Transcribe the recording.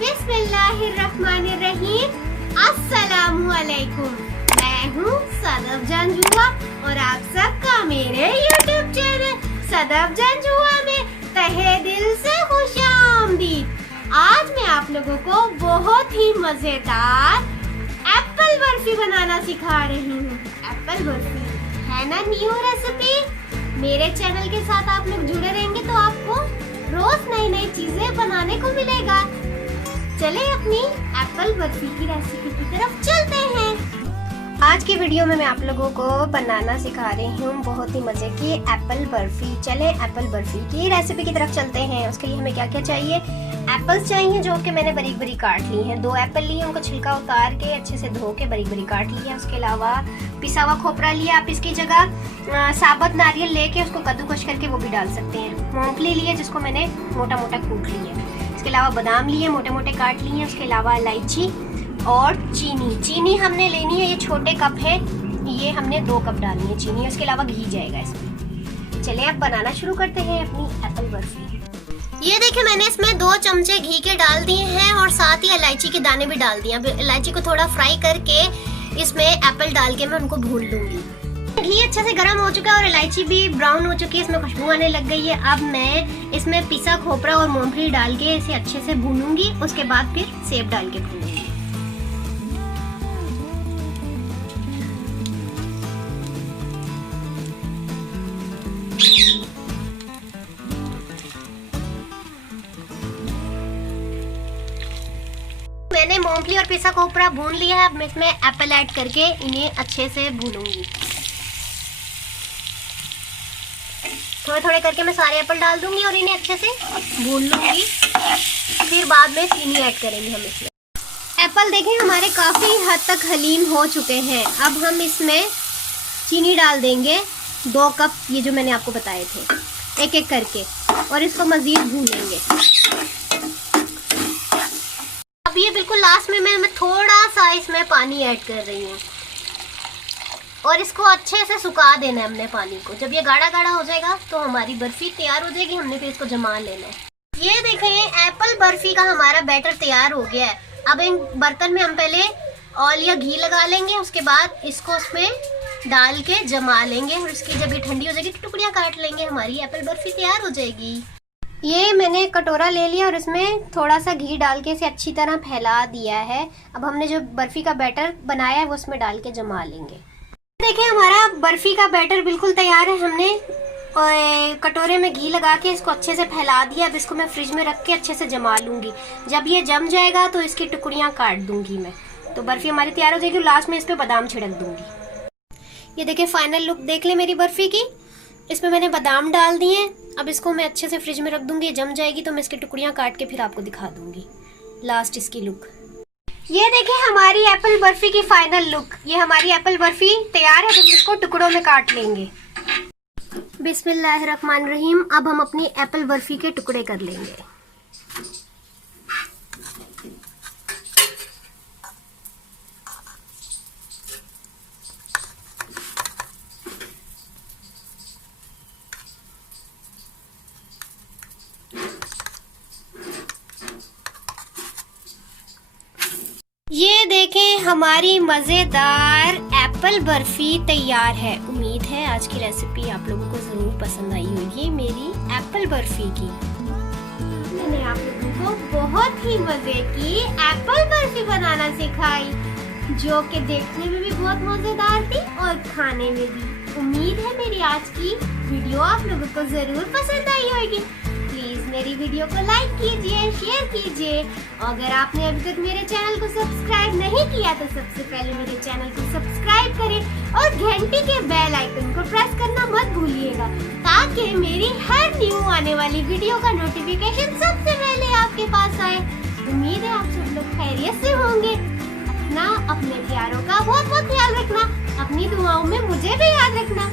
बिस्मिल्लाहिर्रहमानिर्रहीम। अस्सलामुअलैकुम। मैं हूँ सदफ जंजुआ और आप सबका मेरे YouTube चैनल सदफ जंजुआ में तहे दिल से खुशामदीद। आज मैं आप लोगों को बहुत ही मजेदार एप्पल बर्फी बनाना सिखा रही हूँ। एप्पल बर्फी है ना न्यू रेसिपी। मेरे चैनल के साथ आप लोग जुड़े रहेंगे तो आपको रोज नई नई चीजें बनाने को मिलेगा। चले अपनी एप्पल बर्फी की रेसिपी की तरफ चलते हैं। आज की वीडियो में मैं आप लोगों को बनाना सिखा रही हूँ बहुत ही मजे की एप्पल बर्फी। चले एप्पल बर्फी की रेसिपी की तरफ चलते हैं। उसके लिए हमें क्या क्या चाहिए? एप्पल्स चाहिए जो कि मैंने बारीक बारीक काट ली हैं। 2 एप्पल लिए, उनको छिलका उतार के अच्छे से धो के बारीक बारीक काट लिया। उसके अलावा पिसा हुआ खोपरा लिया। आप इसकी जगह साबुत नारियल लेके उसको कद्दूकस करके वो भी डाल सकते हैं। मूंगफली लिए जिसको मैंने मोटा मोटा कूट लिया। इसके अलावा बादाम लिए, मोटे मोटे काट लिए। उसके अलावा इलायची और चीनी हमने लेनी है। ये छोटे कप है, ये हमने 2 कप डालनी है चीनी। उसके अलावा घी जाएगा इसमें। चलिए अब बनाना शुरू करते हैं अपनी एप्पल बर्फी। ये देखिए मैंने इसमें 2 चमचे घी के डाल दिए हैं और साथ ही इलायची के दाने भी डाल दिए। अब इलायची को थोड़ा फ्राई करके इसमें एप्पल डाल के मैं उनको भून लूंगी। घी अच्छे से गर्म हो चुका है और इलायची भी ब्राउन हो चुकी है, इसमें खुशबू आने लग गई है। अब मैं इसमें पिसा खोपरा और मूंगफली डाल के इसे अच्छे से भूनूंगी। उसके बाद फिर सेब डाल के भूनूंगी। मैंने मूंगफली और पिसा खोपरा भून लिया है। अब मैं इसमें एप्पल ऐड करके इन्हें अच्छे से भूनूंगी। थोड़े थोड़े करके मैं सारे एप्पल डाल दूंगी और इन्हें अच्छे से भून लूंगी। फिर बाद में चीनी ऐड करेंगे हम इसमें। एप्पल देखें हमारे काफ़ी हद तक हलीम हो चुके हैं। अब हम इसमें चीनी डाल देंगे 2 कप, ये जो मैंने आपको बताए थे, एक एक करके, और इसको मज़ीद भूनेंगे। अब ये बिल्कुल लास्ट में मैं थोड़ा सा इसमें पानी ऐड कर रही हूँ और इसको अच्छे से सुखा देना है हमने पानी को। जब ये गाढ़ा गाढ़ा हो जाएगा तो हमारी बर्फी तैयार हो जाएगी। हमने फिर इसको जमा लेना है। ये देखें एप्पल बर्फी का हमारा बैटर तैयार हो गया है। अब इन बर्तन में हम पहले ऑयल या घी लगा लेंगे। उसके बाद इसको उसमें डाल के जमा लेंगे और इसकी जब ये ठंडी हो जाएगी टुकड़ियाँ काट लेंगे। हमारी एप्पल बर्फी तैयार हो जाएगी। ये मैंने कटोरा ले लिया और इसमें थोड़ा सा घी डाल के इसे अच्छी तरह फैला दिया है। अब हमने जो बर्फी का बैटर बनाया है वो उसमें डाल के जमा लेंगे। देखिए हमारा बर्फी का बैटर बिल्कुल तैयार है। हमने कटोरे में घी लगा के इसको अच्छे से फैला दिया। अब इसको मैं फ्रिज में रख के अच्छे से जमा लूंगी। जब ये जम जाएगा तो इसकी टुकड़ियाँ काट दूंगी मैं। तो बर्फी हमारी तैयार हो जाएगी। लास्ट में इस पर बादाम छिड़क दूंगी। ये देखिए फाइनल लुक देख ले मेरी बर्फी की। इसमें मैंने बादाम डाल दिए। अब इसको मैं अच्छे से फ्रिज में रख दूंगी। जम जाएगी तो मैं इसकी टुकड़ियाँ काट के फिर आपको दिखा दूंगी लास्ट इसकी लुक। ये देखिए हमारी एप्पल बर्फी की फाइनल लुक। ये हमारी एप्पल बर्फी तैयार है। तो इसको टुकड़ों में काट लेंगे। बिस्मिल्लाहिर्रहमानिर्रहीम। अब हम अपनी एप्पल बर्फी के टुकड़े कर लेंगे। ये देखें हमारी मज़ेदार एप्पल बर्फी तैयार है। उम्मीद है आज की रेसिपी आप लोगों को ज़रूर पसंद आई होगी मेरी एप्पल बर्फी की। मैंने आप लोगों को बहुत ही मज़े की एप्पल बर्फी बनाना सिखाई जो कि देखने में भी बहुत मज़ेदार थी और खाने में भी। उम्मीद है मेरी आज की वीडियो आप लोगों को ज़रूर पसंद आई होगी। प्लीज मेरी वीडियो को लाइक कीजिए, शेयर कीजिए। अगर आपने अभी तक मेरे चैनल को सब्सक्राइब नहीं किया तो सबसे पहले मेरे चैनल को सब्सक्राइब करें और घंटी के बेल आइकन को प्रेस करना मत भूलिएगा ताकि मेरी हर न्यू आने वाली वीडियो का नोटिफिकेशन सबसे पहले आपके पास आए। उम्मीद है आप सब लोग खैरियत से होंगे। अपने प्यारों का बहुत बहुत ख्याल रखना। अपनी दुआओं में मुझे भी याद रखना।